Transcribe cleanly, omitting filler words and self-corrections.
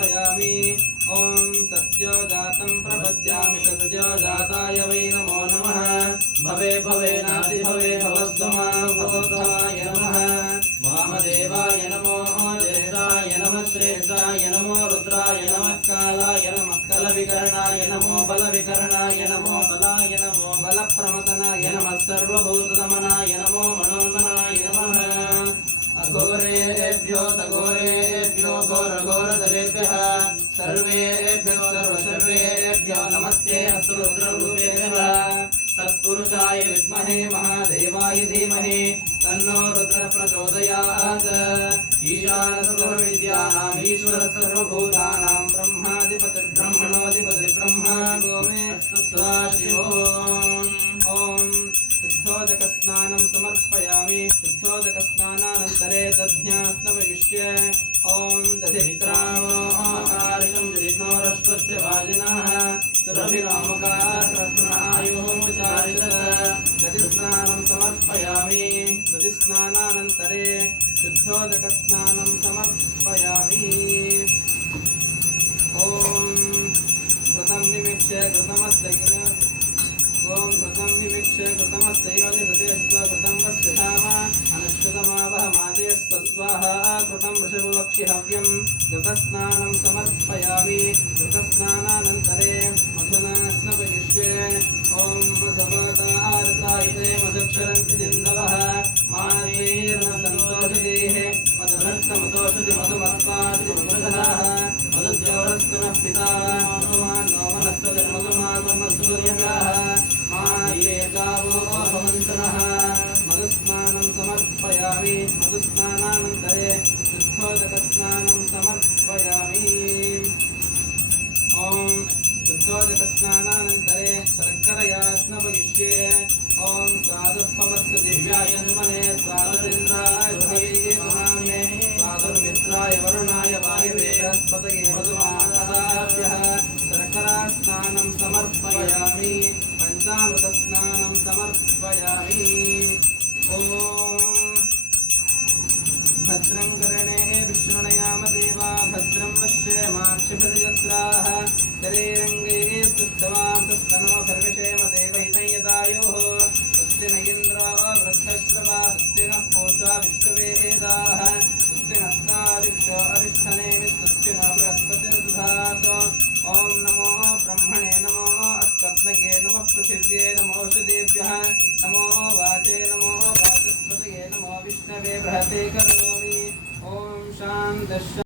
समर्पयामि। ॐ सद्यो जातं प्रपद्यामि सद्यो जाताय वै नमो नमः। भवे भवेनाति भवे भवस्वमा भवद्भवाय नमः। वामदेवाय नमो ज्येष्ठाय नमः श्रेष्ठाय नमो रुद्राय नमः कालाय नमः कलविकरणाय नमो बलविकरणाय नमो बलाय नमो बलप्रमतनाय नमः सर्वभूतदमनाय नमो मनोन्मनाय नमः। अघोरेभ्यो तघोरेभ्यो घोरघोरधरेभ्यः सर्वेभ्यो सर्वेभ्यो नमस्ते अस्तु रुद्ररूपेभ्यः। तत्पुरुषाय विद्महे महादेवाय धीमहि तन्नो रुद्रः प्रचोदयात्। ईशानः सर्वविद्यानाम् ईश्वरः सर्वभूतानां ब्रह्माधिपतिर्ब्रह्मणोऽधिपतिः ब्रह्मा गोमे सदाशिवो। ॐ शुद्धोदकस्नानं